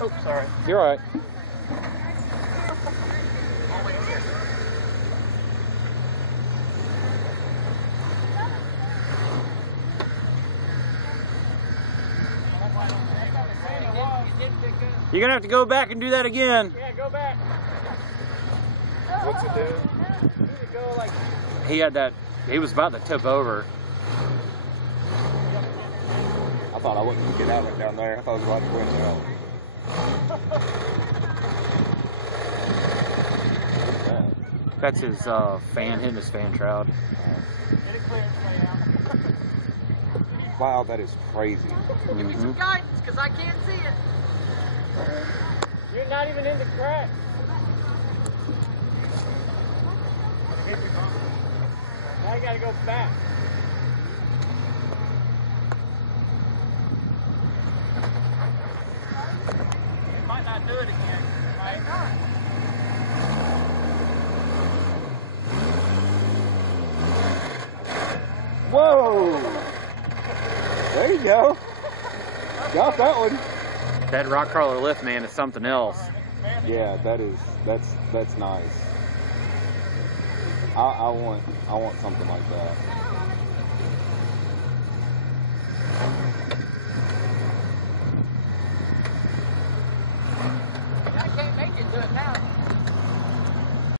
Oh, sorry. You're all right. You're gonna have to go back and do that again. Yeah, go back. What's it doing? Go like. He had that. He was about to tip over. I thought I wouldn't get out right down there. I thought I was about to win out. That's his fan hitting his fan shroud. Get it clear, play out. Wow, that is crazy. Give me some guidance, because I can't see it. You're not even in the crack. Now you gotta go back. You might not do it again. Might not. Whoa! There you go. Got that one. That rock crawler lift, man, is something else. Yeah, that's nice. I want something like that.